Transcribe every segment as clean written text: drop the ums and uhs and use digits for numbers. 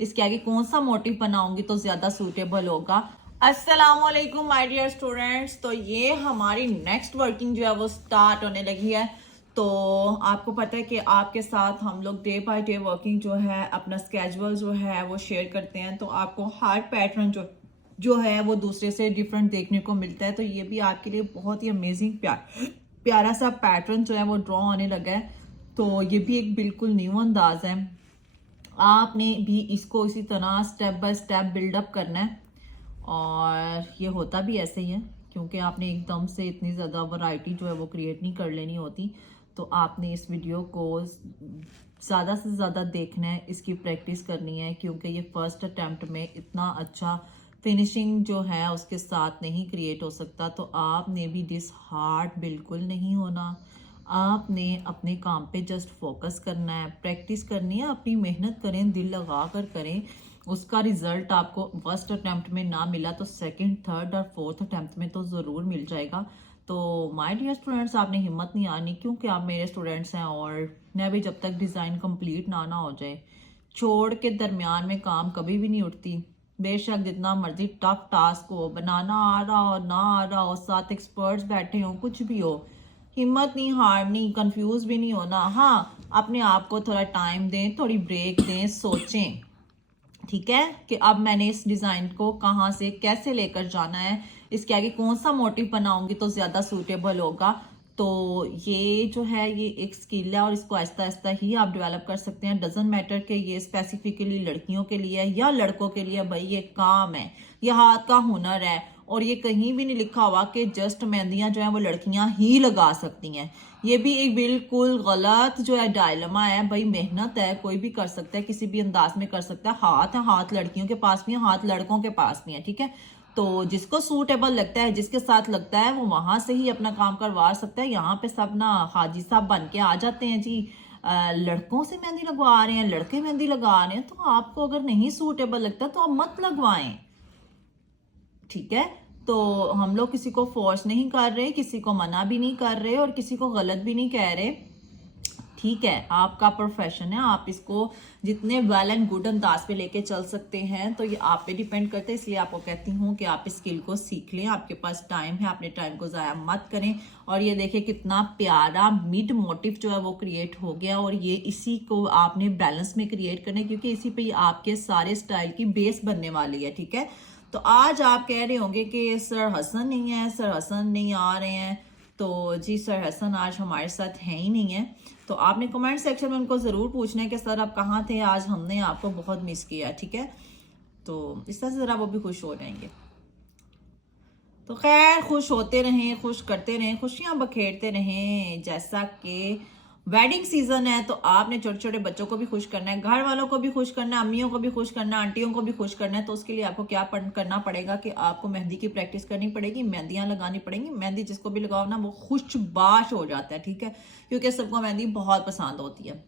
इसके आगे कौन सा मोटिव बनाऊंगी तो ज्यादा सूटेबल होगा। अस्सलाम वालेकुम माय डियर स्टूडेंट्स। तो ये हमारी नेक्स्ट वर्किंग जो है वो स्टार्ट होने लगी है। तो आपको पता है कि आपके साथ हम लोग डे बाय डे वर्किंग जो है अपना स्केजुअल जो है वो शेयर करते हैं। तो आपको हर पैटर्न जो है वो दूसरे से डिफरेंट देखने को मिलता है। तो ये भी आपके लिए बहुत ही अमेजिंग प्यारा सा पैटर्न जो है वो ड्रॉ होने लगा है। तो ये भी एक बिल्कुल न्यू अंदाज है। आपने भी इसको इसी तरह स्टेप बाय स्टेप बिल्डअप करना है और ये होता भी ऐसे ही है क्योंकि आपने एकदम से इतनी ज़्यादा वैरायटी जो है वो क्रिएट नहीं कर लेनी होती। तो आपने इस वीडियो को ज़्यादा से ज़्यादा देखना है, इसकी प्रैक्टिस करनी है क्योंकि ये फर्स्ट अटेम्प्ट में इतना अच्छा फिनिशिंग जो है उसके साथ नहीं क्रिएट हो सकता। तो आपने भी डिसहार्ट बिल्कुल नहीं होना। आपने अपने काम पे जस्ट फोकस करना है, प्रैक्टिस करनी है, अपनी मेहनत करें, दिल लगा कर करें। उसका रिजल्ट आपको फर्स्ट अटेम्प्ट में ना मिला तो सेकंड, थर्ड और फोर्थ अटेम्प्ट में तो ज़रूर मिल जाएगा। तो माय डियर स्टूडेंट्स, आपने हिम्मत नहीं आनी क्योंकि आप मेरे स्टूडेंट्स हैं और मैं भी जब तक डिज़ाइन कंप्लीट ना हो जाए छोड़ के दरमियान में काम कभी भी नहीं उठती। बेशक जितना मर्जी टफ टास्क हो, बनाना आ रहा हो ना आ रहा हो, साथ एक्सपर्ट्स बैठे हो, कुछ भी हो, हिम्मत नहीं हारनी, कंफ्यूज भी नहीं होना। हाँ, अपने आप को थोड़ा टाइम दें, थोड़ी ब्रेक दें, सोचें ठीक है कि अब मैंने इस डिज़ाइन को कहाँ से कैसे लेकर जाना है, इसके आगे कौन सा मोटिव बनाऊंगी तो ज़्यादा सूटेबल होगा। तो ये जो है ये एक स्किल है और इसको आहिस्ता आहिस्ता ही आप डेवलप कर सकते हैं। डजेंट मैटर कि ये स्पेसिफिकली लड़कियों के लिए या लड़कों के लिए, भाई ये काम है, ये हाथ का हुनर है। और ये कहीं भी नहीं लिखा हुआ कि जस्ट मेहंदियां जो है वो लड़कियां ही लगा सकती हैं। ये भी एक बिल्कुल गलत जो है डायलमा है। भाई मेहनत है, कोई भी कर सकता है, किसी भी अंदाज में कर सकता है। हाथ है, हाथ लड़कियों के पास भी है, हाथ लड़कों के पास भी है, ठीक है। तो जिसको सूटेबल लगता है, जिसके साथ लगता है, वो वहां से ही अपना काम करवा सकता है। यहाँ पे सब ना हाजी साहब बन के आ जाते हैं जी, लड़कों से मेहंदी लगवा रहे हैं, लड़के मेहंदी लगा रहे हैं। तो आपको अगर नहीं सूटेबल लगता तो आप मत लगवाएं, ठीक है। तो हम लोग किसी को फोर्स नहीं कर रहे, किसी को मना भी नहीं कर रहे और किसी को गलत भी नहीं कह रहे, ठीक है। आपका प्रोफेशन है, आप इसको जितने वेल एंड गुड अंदाज पे लेके चल सकते हैं तो ये आप पे डिपेंड करता है। इसलिए आपको कहती हूँ कि आप इस स्किल को सीख लें, आपके पास टाइम है, अपने टाइम को ज़ाया मत करें। और ये देखिए कितना प्यारा मिड मोटिव जो है वो क्रिएट हो गया और ये इसी को आपने बैलेंस में क्रिएट करना है क्योंकि इसी पे आपके सारे स्टाइल की बेस बनने वाली है, ठीक है। तो आज आप कह रहे होंगे कि सर हसन नहीं है, सर हसन नहीं आ रहे हैं। तो जी सर हसन आज हमारे साथ है ही नहीं है। तो आपने कमेंट सेक्शन में उनको ज़रूर पूछना है कि सर आप कहाँ थे, आज हमने आपको बहुत मिस किया, ठीक है। तो इस तरह से ज़रा वो भी खुश हो जाएंगे। तो खैर खुश होते रहें, खुश करते रहें, खुशियां बखेरते रहें। जैसा कि वेडिंग सीजन है तो आपने छोटे छोटे बच्चों को भी खुश करना है, घर वालों को भी खुश करना है, अम्मियों को भी खुश करना है, आंटियों को भी खुश करना है। तो उसके लिए आपको क्या करना पड़ेगा कि आपको मेहंदी की प्रैक्टिस करनी पड़ेगी, मेहंदियां लगानी पड़ेंगी। मेहंदी जिसको भी लगाओ ना वो खुशबाश हो जाता है, ठीक है, क्योंकि सबको मेहंदी बहुत पसंद होती है।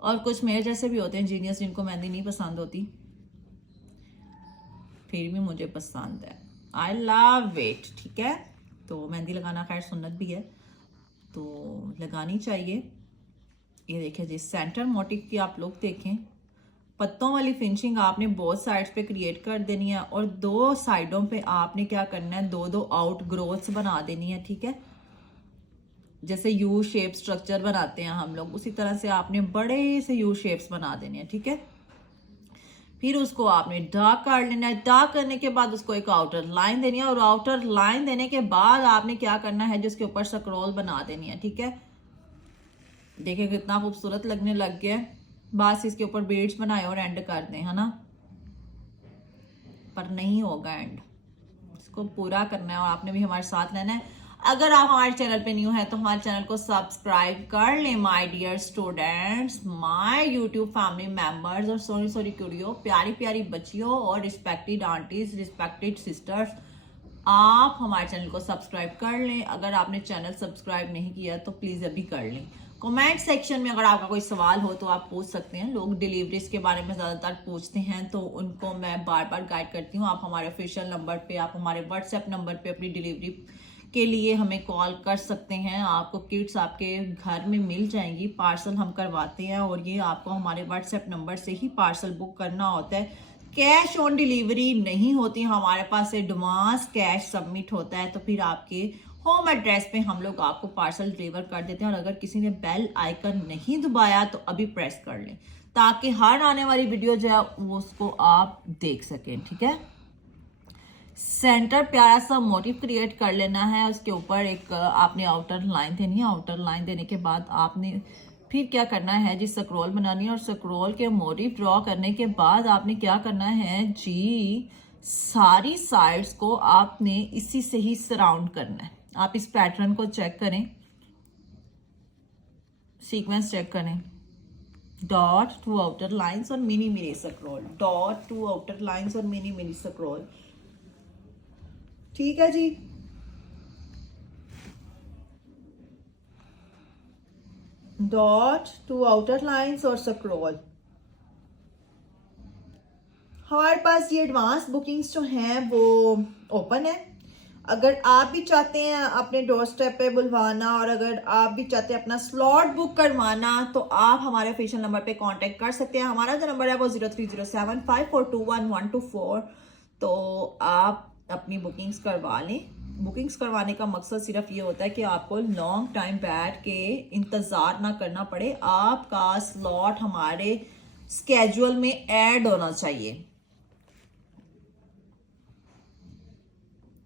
और कुछ मेरे जैसे भी होते हैं जीनियस जिनको मेहंदी नहीं पसंद होती, फिर भी मुझे पसंद है, आई लव इट, ठीक है। तो मेहंदी लगाना खैर सुन्नत भी है तो लगानी चाहिए। ये देखिए जी सेंटर मोटिव की आप लोग देखें, पत्तों वाली फिनिशिंग आपने बोथ साइड्स पे क्रिएट कर देनी है और दो साइडों पे आपने क्या करना है, दो दो आउट ग्रोथ्स बना देनी है, ठीक है। जैसे यू शेप स्ट्रक्चर बनाते हैं हम लोग, उसी तरह से आपने बड़े से यू शेप्स बना देने हैं, ठीक है। फिर उसको आपने डार्क कर लेना है। डार्क करने के बाद उसको एक आउटर लाइन देनी है और आउटर लाइन देने के बाद आपने क्या करना है, जिसके ऊपर स्क्रॉल बना देनी है, ठीक है। देखिए कितना खूबसूरत लगने लग गया है। बस इसके ऊपर बीड्स बनाए और एंड कर दें, है ना, पर नहीं होगा एंड, इसको पूरा करना है और आपने भी हमारे साथ रहना है। अगर आप हमारे चैनल पे न्यू है तो हमारे चैनल को सब्सक्राइब कर लें my dear students, my YouTube family members और सॉरी सॉरी क्यूरियो, प्यारी प्यारी बच्चियों और रिस्पेक्टेड आंटीज, रिस्पेक्टेड सिस्टर्स, आप हमारे चैनल को सब्सक्राइब कर लें। अगर आपने चैनल सब्सक्राइब नहीं किया तो प्लीज़ अभी कर लें। कमेंट सेक्शन में अगर आपका कोई सवाल हो तो आप पूछ सकते हैं। लोग डिलीवरीज के बारे में ज़्यादातर पूछते हैं तो उनको मैं बार बार गाइड करती हूँ। आप हमारे ऑफिशियल नंबर पे, आप हमारे व्हाट्सएप नंबर पे अपनी डिलीवरी के लिए हमें कॉल कर सकते हैं। आपको किट्स आपके घर में मिल जाएंगी, पार्सल हम करवाते हैं और ये आपको हमारे व्हाट्सएप नंबर से ही पार्सल बुक करना होता है। कैश ऑन डिलीवरी नहीं होती हमारे पास, एडवांस कैश सबमिट होता है, तो फिर आपके होम एड्रेस पे हम लोग आपको पार्सल डिलीवर कर देते हैं। और अगर किसी ने बेल आइकन नहीं दबाया तो अभी प्रेस कर लें, ताकि हर आने वाली वीडियो जो है वो उसको आप देख सकें। ठीक है, सेंटर प्यारा सा मोटिव क्रिएट कर लेना है, उसके ऊपर एक आपने आउटर लाइन देनी है। आउटर लाइन देने के बाद आपने फिर क्या करना है जी, स्क्रॉल बनानी है, और स्क्रॉल के मोटिव ड्रॉ करने के बाद आपने क्या करना है जी, सारी साइड्स को आपने इसी से ही सराउंड करना है। आप इस पैटर्न को चेक करें, सीक्वेंस चेक करें, डॉट टू आउटर लाइंस और mini mini scroll, dot to outer lines और मिनी मिनी स्क्रॉल। ठीक है जी, डॉट टू आउटर लाइंस और स्क्रॉल। हमारे पास ये एडवांस बुकिंग्स जो हैं वो ओपन है। अगर आप भी चाहते हैं अपने डोर स्टेप पे बुलवाना, और अगर आप भी चाहते हैं अपना स्लॉट बुक करवाना, तो आप हमारे ऑफिशियल नंबर पे कांटेक्ट कर सकते हैं। हमारा जो नंबर है वो 030754211224। तो आप अपनी बुकिंग्स करवा लें। बुकिंग्स करवाने का मकसद सिर्फ ये होता है कि आपको लॉन्ग टाइम बैठ के इंतज़ार ना करना पड़े, आपका स्लॉट हमारे स्केड्यूल में ऐड होना चाहिए।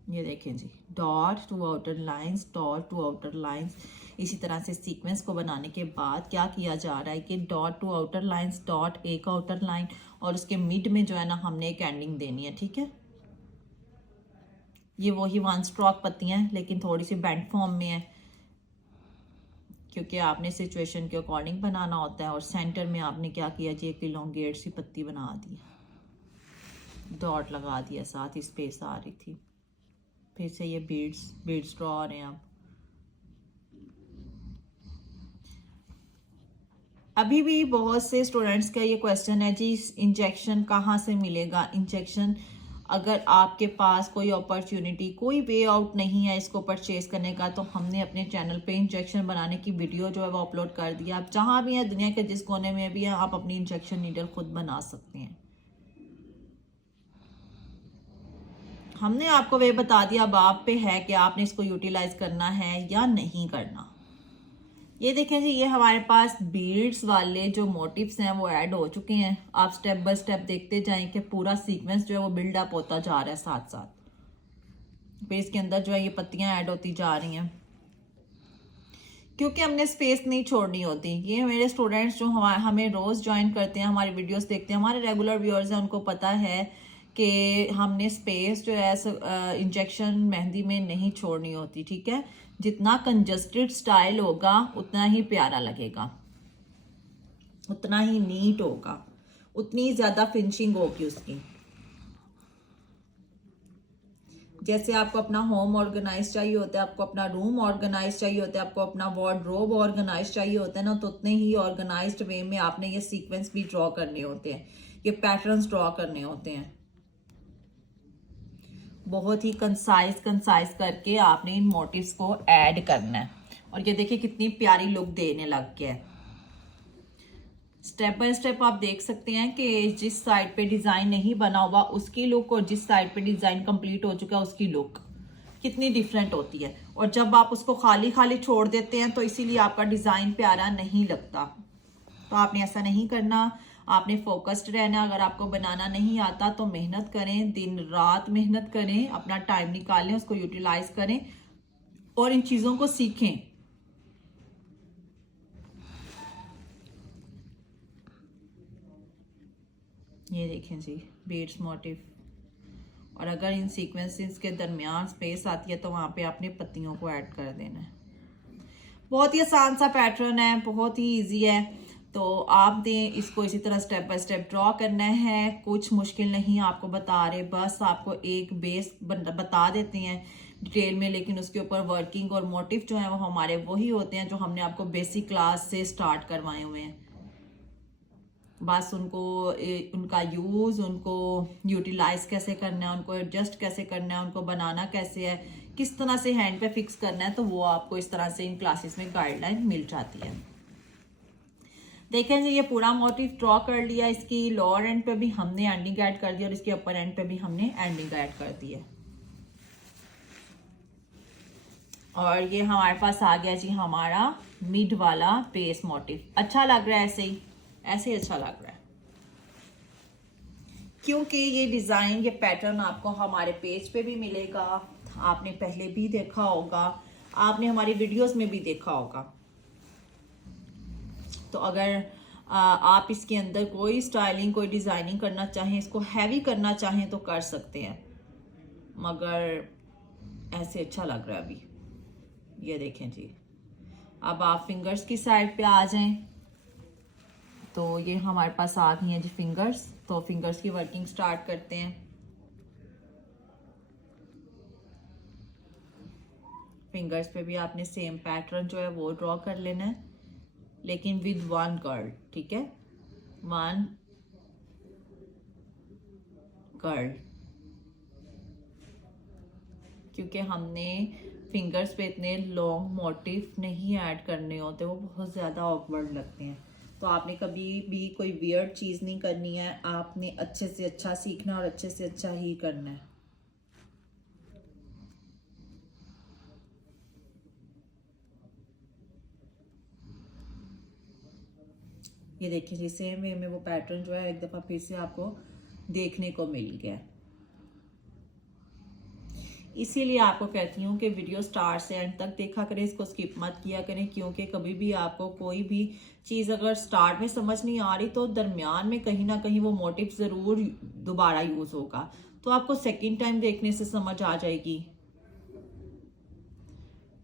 ये देखें जी, dot to outer lines, dot to outer lines. इसी तरह से सीक्वेंस को बनाने के बाद क्या किया जा रहा है कि dot to outer lines, dot एक आउटर लाइन, और उसके मिड में जो है ना हमने एक एंडिंग देनी है। ठीक है, ये वही वन स्ट्रोक पत्तियां हैं लेकिन थोड़ी सी बेंड फॉर्म में है, क्योंकि आपने सिचुएशन के अकॉर्डिंग बनाना होता है। और सेंटर में आपने क्या किया जी, एक इलोंगेट सी पत्ती बना दी, डॉट लगा दिया, साथ ही स्पेस आ रही थी। फिर से ये बीड्स ड्रॉ हो रहे हैं। अभी भी बहुत से स्टूडेंट्स का ये क्वेश्चन है जी, इंजेक्शन कहाँ से मिलेगा। इंजेक्शन, अगर आपके पास कोई अपॉर्चुनिटी, कोई वे आउट नहीं है इसको परचेज करने का, तो हमने अपने चैनल पे इंजेक्शन बनाने की वीडियो जो है वो अपलोड कर दिया। आप जहाँ भी हैं, दुनिया के जिस कोने में भी हैं, आप अपनी इंजेक्शन नीडल खुद बना सकते हैं। हमने आपको वे बता दिया, अब आप पे है कि आपने इसको यूटिलाइज करना है या नहीं करना। ये देखें जी, ये हमारे पास बीड्स वाले जो मोटिव्स हैं वो ऐड हो चुके हैं। आप स्टेप बाय स्टेप देखते जाएं कि पूरा सीक्वेंस जो है वो बिल्डअप होता जा रहा है साथ साथ। फिर इसके अंदर जो है ये पत्तियां ऐड होती जा रही हैं, क्योंकि हमने स्पेस नहीं छोड़नी होती। ये मेरे स्टूडेंट्स जो हमें रोज ज्वाइन करते हैं, हमारी वीडियोस देखते हैं, हमारे रेगुलर व्यूअर्स हैं, उनको पता है कि हमने स्पेस जो है इंजेक्शन मेहंदी में नहीं छोड़नी होती। ठीक है, जितना कंजस्टेड स्टाइल होगा उतना ही प्यारा लगेगा, उतना ही नीट होगा, उतनी ज्यादा फिनिशिंग होगी उसकी। जैसे आपको अपना होम ऑर्गेनाइज चाहिए होता है, आपको अपना रूम ऑर्गेनाइज चाहिए होता है, आपको अपना वार्डरोब ऑर्गेनाइज चाहिए होता है ना, तो उतने ही ऑर्गेनाइज्ड वे में आपने ये सीक्वेंस भी ड्रॉ करने होते हैं, ये पैटर्न्स ड्रॉ करने होते हैं। बहुत ही कंसाइज करके आपने इन मोटिव्स को ऐड करना है। और ये देखिए कितनी प्यारी लुक देने लग गया है। स्टेप बाय स्टेप आप देख सकते हैं कि जिस साइड पे डिजाइन नहीं बना हुआ उसकी लुक, और जिस साइड पे डिजाइन कंप्लीट हो चुका है उसकी लुक कितनी डिफरेंट होती है। और जब आप उसको खाली खाली छोड़ देते हैं तो इसीलिए आपका डिजाइन प्यारा नहीं लगता। तो आपने ऐसा नहीं करना, आपने फोकस्ड रहना। अगर आपको बनाना नहीं आता तो मेहनत करें, दिन रात मेहनत करें, अपना टाइम निकालें, उसको यूटिलाइज करें और इन चीजों को सीखें। ये देखें जी, बीड्स मोटिव, और अगर इन सीक्वेंसेस के दरमियान स्पेस आती है तो वहां पे आपने पत्तियों को ऐड कर देना है। बहुत ही आसान सा पैटर्न है, बहुत ही इजी है। तो आपने इसको इसी तरह स्टेप बाय स्टेप ड्रॉ करना है, कुछ मुश्किल नहीं आपको बता रहे, बस आपको एक बेस बता देते हैं डिटेल में, लेकिन उसके ऊपर वर्किंग और मोटिव जो है वो हमारे वही होते हैं जो हमने आपको बेसिक क्लास से स्टार्ट करवाए हुए हैं। बस उनको उनका यूज, उनको यूटिलाइज कैसे करना है, उनको एडजस्ट कैसे करना है, उनको बनाना कैसे है, किस तरह से हैंड पे फिक्स करना है, तो वो आपको इस तरह से इन क्लासेस में गाइडलाइन मिल जाती है। देखें जी, ये पूरा मोटिव ड्रॉ कर लिया। इसकी लोअर एंड पे भी हमने एंडिंग ऐड कर दिया और इसके अपर एंड पे भी हमने एंडिंग ऐड कर दी है। और ये हमारे पास आ गया जी हमारा मिड वाला बेस मोटिव। अच्छा लग रहा है, ऐसे ही अच्छा लग रहा है, क्योंकि ये डिजाइन, ये पैटर्न आपको हमारे पेज पे भी मिलेगा। आपने पहले भी देखा होगा, आपने हमारी वीडियोस में भी देखा होगा। तो अगर आप इसके अंदर कोई स्टाइलिंग, कोई डिजाइनिंग करना चाहें, इसको हैवी करना चाहें तो कर सकते हैं, मगर ऐसे अच्छा लग रहा है अभी। ये देखें जी। अब आप फिंगर्स की साइड पे आ जाएं, तो ये हमारे पास आ गई हैं जी फिंगर्स। तो फिंगर्स की वर्किंग स्टार्ट करते हैं। फिंगर्स पे भी आपने सेम पैटर्न जो है वो ड्रॉ कर लेना है, लेकिन विद वन कर्ल, ठीक है, वन कर्ल, क्योंकि हमने फिंगर्स पे इतने लॉन्ग मोटिव नहीं ऐड करने होते, वो बहुत ज़्यादा ऑकवर्ड लगते हैं। तो आपने कभी भी कोई वियर्ड चीज़ नहीं करनी है, आपने अच्छे से अच्छा सीखना और अच्छे से अच्छा ही करना है। ये देखिए जी, सेम वे में वो पैटर्न जो है एक दफ़ा फिर से आपको देखने को मिल गया। इसीलिए आपको कहती हूँ कि वीडियो स्टार्ट से एंड तक देखा करें, इसको स्किप मत किया करें, क्योंकि कभी भी आपको कोई भी चीज़ अगर स्टार्ट में समझ नहीं आ रही तो दरमियान में कहीं ना कहीं वो मोटिव ज़रूर दोबारा यूज़ होगा, तो आपको सेकंड टाइम देखने से समझ आ जाएगी।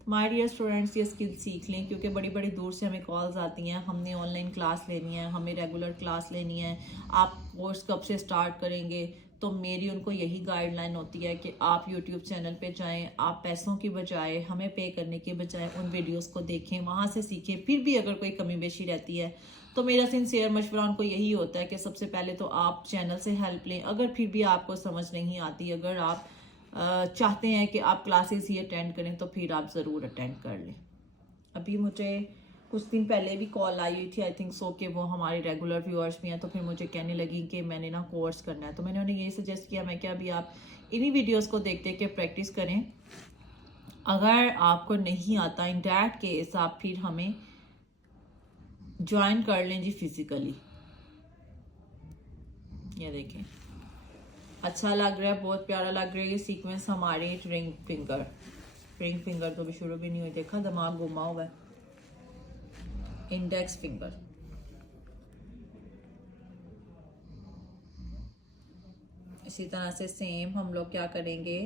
माय डियर स्टूडेंट्स, ये स्किल सीख लें, क्योंकि बड़ी बड़ी दूर से हमें कॉल्स आती हैं, हमने ऑनलाइन क्लास लेनी है, हमें रेगुलर क्लास लेनी है, आप कोर्स कब से स्टार्ट करेंगे। तो मेरी उनको यही गाइडलाइन होती है कि आप यूट्यूब चैनल पे जाएं, आप पैसों की बजाय, हमें पे करने के बजाय उन वीडियोस को देखें, वहाँ से सीखें। फिर भी अगर कोई कमी बेशी रहती है तो मेरा सिंसियर मशवरा उनको यही होता है कि सबसे पहले तो आप चैनल से हेल्प लें। अगर फिर भी आपको समझ नहीं आती, अगर आप चाहते हैं कि आप क्लासेस ही अटेंड करें, तो फिर आप ज़रूर अटेंड कर लें। अभी मुझे कुछ दिन पहले भी कॉल आई हुई थी, आई थिंक सो, कि वो हमारे रेगुलर व्यूअर्स भी हैं, तो फिर मुझे कहने लगी कि मैंने ना कोर्स करना है। तो मैंने उन्हें यही सजेस्ट किया, मैं क्या, अभी आप इन्हीं वीडियोस को देख देख के प्रैक्टिस करें। अगर आपको नहीं आता, इन डैट केस आप फिर हमें ज्वाइन कर लें जी फिजिकली। ये देखें, अच्छा लग रहा है, बहुत प्यारा लग रहा है ये सीक्वेंस हमारी रिंग फिंगर तो भी शुरू भी नहीं हुई, देखा दिमाग घुमा हुआ है। इंडेक्स फिंगर, इसी तरह से सेम हम लोग क्या करेंगे,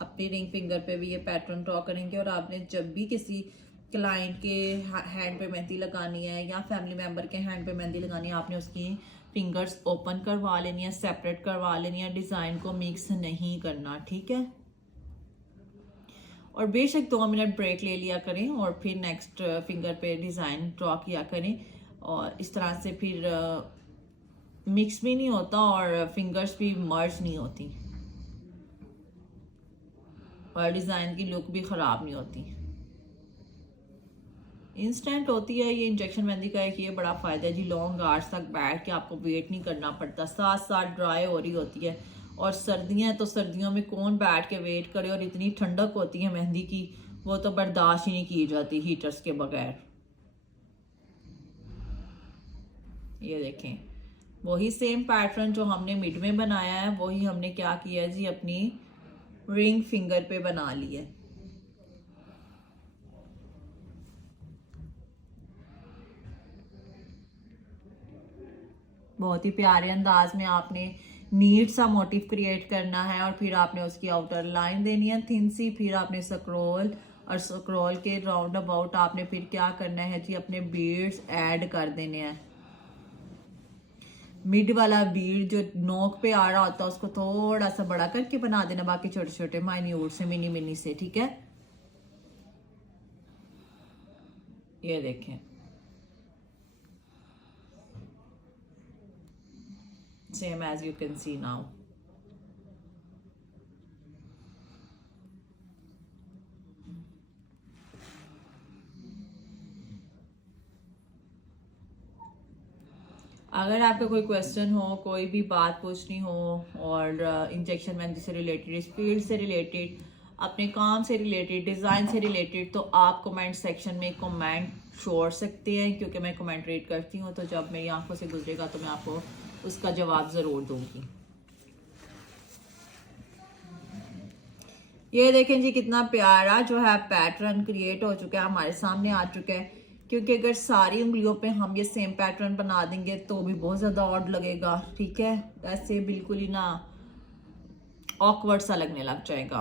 अपनी रिंग फिंगर पे भी ये पैटर्न ड्रॉ करेंगे। और आपने जब भी किसी क्लाइंट के हैंड पे मेहंदी लगानी है या फैमिली मेंबर के हैंड पे मेहंदी लगानी है, आपने उसकी फिंगर्स ओपन करवा लेनी है, सेपरेट करवा लेनी है, डिज़ाइन को मिक्स नहीं करना, ठीक है। और बेशक 2 मिनट ब्रेक ले लिया करें और फिर नेक्स्ट फिंगर पे डिज़ाइन ड्रॉ किया करें। और इस तरह से फिर मिक्स भी नहीं होता और फिंगर्स भी मर्ज नहीं होती और डिज़ाइन की लुक भी ख़राब नहीं होती। इंस्टेंट होती है ये इंजेक्शन मेहंदी का। एक ये बड़ा फ़ायदा है जी, लॉन्ग आवर्स तक बैठ के आपको वेट नहीं करना पड़ता, साथ साथ ड्राई हो रही होती है। और सर्दियाँ, तो सर्दियों में कौन बैठ के वेट करे, और इतनी ठंडक होती है मेहंदी की, वो तो बर्दाश्त ही नहीं की जाती हीटर्स के बगैर। ये देखें, वही सेम पैटर्न जो हमने मिड में बनाया है, वही हमने क्या किया जी, अपनी रिंग फिंगर पे बना लिया। बहुत ही प्यारे अंदाज में आपने नीट सा मोटिव क्रिएट करना है और फिर आपने उसकी आउटर लाइन देनी है थिन सी। फिर आपने स्क्रॉल, और स्क्रॉल के राउंड अबाउट आपने फिर क्या करना है जी, अपने बीड्स ऐड कर देने हैं। मिड वाला बीड जो नोक पे आ रहा होता है उसको थोड़ा सा बड़ा करके बना देना, बाकी छोटे छोटे माइन्यूट से, मिनी मिनी से, ठीक है। ये देखें, same as you can see now. अगर आपका कोई क्वेश्चन हो, कोई भी बात पूछनी हो और इंजेक्शन मेहंदी से रिलेटेड, इस फील्ड से रिलेटेड, अपने काम से रिलेटेड, डिज़ाइन से रिलेटेड, तो आप कमेंट सेक्शन में कमेंट छोड़ सकते हैं, क्योंकि मैं कमेंट रीड करती हूँ। तो जब मेरी आंखों से गुजरेगा तो मैं आपको उसका जवाब ज़रूर दूंगी। ये देखें जी, कितना प्यारा जो है पैटर्न क्रिएट हो चुका है, हमारे सामने आ चुका है। क्योंकि अगर सारी उंगलियों पे हम ये सेम पैटर्न बना देंगे तो भी बहुत ज़्यादा ऑड लगेगा, ठीक है। ऐसे बिल्कुल ही ना ऑकवर्ड सा लगने लग जाएगा।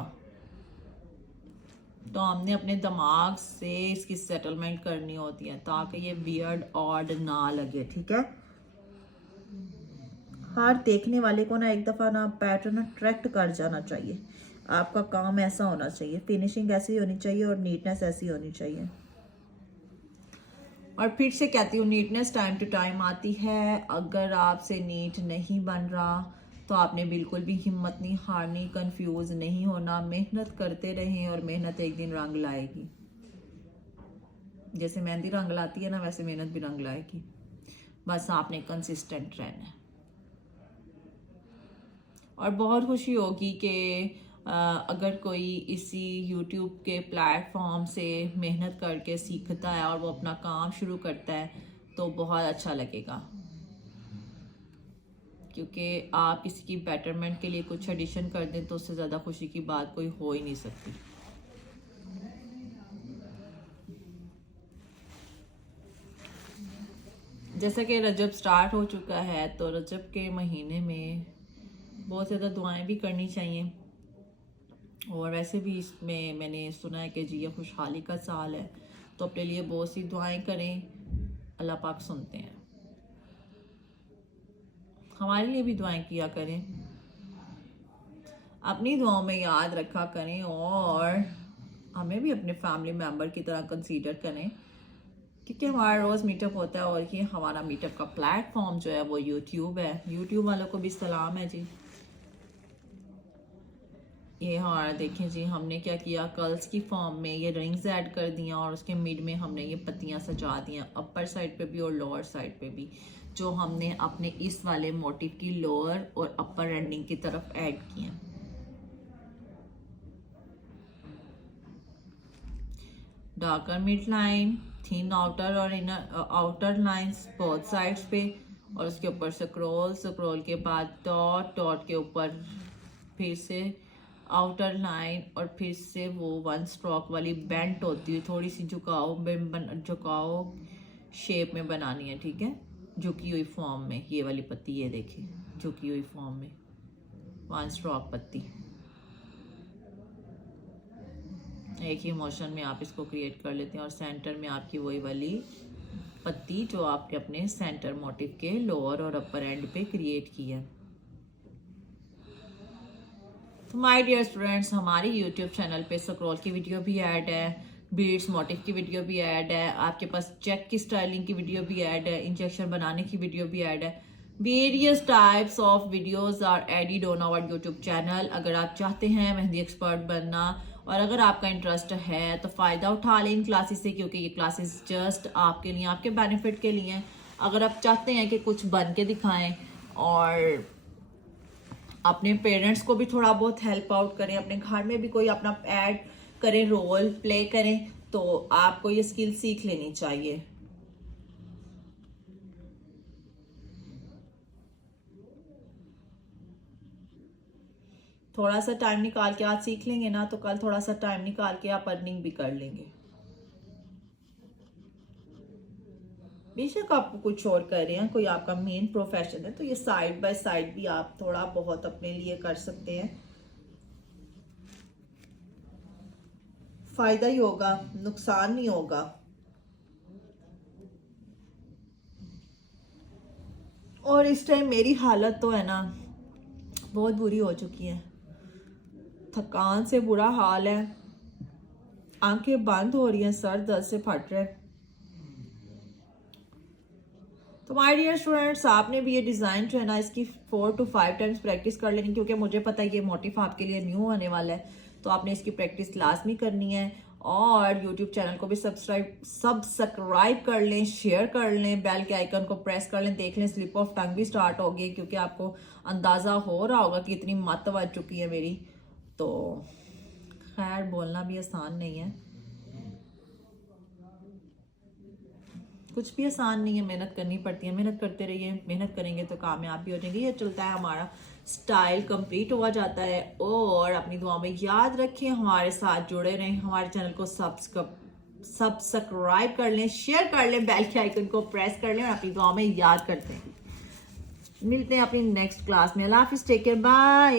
तो हमने अपने दिमाग से इसकी सेटलमेंट करनी होती है ताकि ये वियर्ड ऑड ना लगे, ठीक है। हर देखने वाले को ना एक दफ़ा ना पैटर्न अट्रैक्ट कर जाना चाहिए। आपका काम ऐसा होना चाहिए, फिनिशिंग ऐसी होनी चाहिए और नीटनेस ऐसी होनी चाहिए। और फिर से कहती हूँ, नीटनेस टाइम टू टाइम आती है। अगर आपसे नीट नहीं बन रहा तो आपने बिल्कुल भी हिम्मत नहीं हारनी, कंफ्यूज नहीं होना, मेहनत करते रहें और मेहनत एक दिन रंग लाएगी। जैसे मेहंदी रंग लाती है ना, वैसे मेहनत भी रंग लाएगी। बस आपने कंसिस्टेंट रहना है। और बहुत खुशी होगी कि अगर कोई इसी YouTube के प्लेटफॉर्म से मेहनत करके सीखता है और वो अपना काम शुरू करता है तो बहुत अच्छा लगेगा, क्योंकि आप किसी की बेटरमेंट के लिए कुछ एडिशन कर दें तो उससे ज़्यादा खुशी की बात कोई हो ही नहीं सकती। जैसा कि रजब स्टार्ट हो चुका है तो रजब के महीने में बहुत ज़्यादा दुआएं भी करनी चाहिए। और वैसे भी इसमें मैंने सुना है कि जी ये खुशहाली का साल है, तो अपने लिए बहुत सी दुआएं करें, अल्लाह पाक सुनते हैं। हमारे लिए भी दुआएं किया करें, अपनी दुआओं में याद रखा करें और हमें भी अपने फैमिली मेम्बर की तरह कंसीडर करें, क्योंकि हमारा रोज़ मीटअप होता है और ये हमारा मीटअप का प्लेटफॉर्म जो है वो यूट्यूब है। यूट्यूब वालों को भी सलाम है जी। ये हमारा देखें जी, हमने क्या किया, कर्ल्स की फॉर्म में ये रिंग्स ऐड कर दिया और उसके मिड में हमने ये पत्तियां सजा दिया, अपर साइड पे भी और लोअर साइड पे भी, जो हमने अपने इस वाले मोटिव की लोअर और अपर एंडिंग की तरफ ऐड किए। Darker mid line, thin outer और inner outer lines both sides पे, और उसके ऊपर स्क्रॉल, स्क्रॉल के बाद डॉट, डॉट के ऊपर फिर से आउटर लाइन, और फिर से वो वन स्ट्रोक वाली बेंट होती है, थोड़ी सी झुकाओ शेप में बनानी है, ठीक है। झुकी हुई फॉर्म में ये वाली पत्ती, ये देखिए झुकी हुई फॉर्म में वन स्ट्रोक पत्ती, एक ही मोशन में आप इसको क्रिएट कर लेते हैं। और सेंटर में आपकी वही वाली पत्ती जो आपने अपने सेंटर मोटिव के लोअर और अपर एंड पे क्रिएट की है। तो माय डियर स्टूडेंट्स, हमारी यूट्यूब चैनल पे स्क्रॉल की वीडियो भी ऐड है, बीड्स मोटिव की वीडियो भी ऐड है, आपके पास चेक की स्टाइलिंग की वीडियो भी ऐड है, इंजेक्शन बनाने की वीडियो भी ऐड है। Various types of videos are added on our YouTube channel. अगर आप चाहते हैं मेहंदी एक्सपर्ट बनना और अगर आपका इंटरेस्ट है तो फ़ायदा उठा लें इन क्लासेस से, क्योंकि ये क्लासेस जस्ट आपके लिए, आपके बेनिफिट के लिए हैं। अगर आप चाहते हैं कि कुछ बन के दिखाएं और अपने पेरेंट्स को भी थोड़ा बहुत हेल्प आउट करें, अपने घर में भी कोई अपना ऐड करें, रोल प्ले करें, तो आपको ये स्किल सीख लेनी चाहिए। थोड़ा सा टाइम निकाल के आज सीख लेंगे ना तो कल थोड़ा सा टाइम निकाल के आप अर्निंग भी कर लेंगे। बेशक आप कुछ और कर रहे हैं, कोई आपका मेन प्रोफेशन है, तो ये साइड बाय साइड भी आप थोड़ा बहुत अपने लिए कर सकते हैं। फायदा ही होगा, नुकसान नहीं होगा। और इस टाइम मेरी हालत तो है ना बहुत बुरी हो चुकी है, थकान से बुरा हाल है, आंखें बंद हो रही हैं, सर दर्द से फट रहे हैं। तो माय डियर स्टूडेंट्स, आपने भी ये डिज़ाइन जो है ना इसकी 4 to 5 टाइम्स प्रैक्टिस कर लेनी, क्योंकि मुझे पता है ये मोटिव आपके लिए न्यू होने वाला है, तो आपने इसकी प्रैक्टिस लाजमी करनी है। और यूट्यूब चैनल को भी सब्सक्राइब कर लें, शेयर कर लें, बेल के आइकन को प्रेस कर लें। देख लें स्लिप ऑफ टंग भी स्टार्ट हो गई, क्योंकि आपको अंदाजा हो रहा होगा कि इतनी मत आ चुकी है मेरी। तो खैर बोलना भी आसान नहीं है, कुछ भी आसान नहीं है, मेहनत करनी पड़ती है। मेहनत करते रहिए, मेहनत करेंगे तो कामयाब भी हो जाएंगे। ये चलता है हमारा स्टाइल कंप्लीट हुआ जाता है। और अपनी दुआ में याद रखें, हमारे साथ जुड़े रहें, हमारे चैनल को सब्सक्राइब कर लें, शेयर कर लें, बेल के आइकन को प्रेस कर लें और अपनी दुआ में याद करते हैं। मिलते हैं अपनी नेक्स्ट क्लास में। अल्लाह हाफिज, टेक केयर, बाय।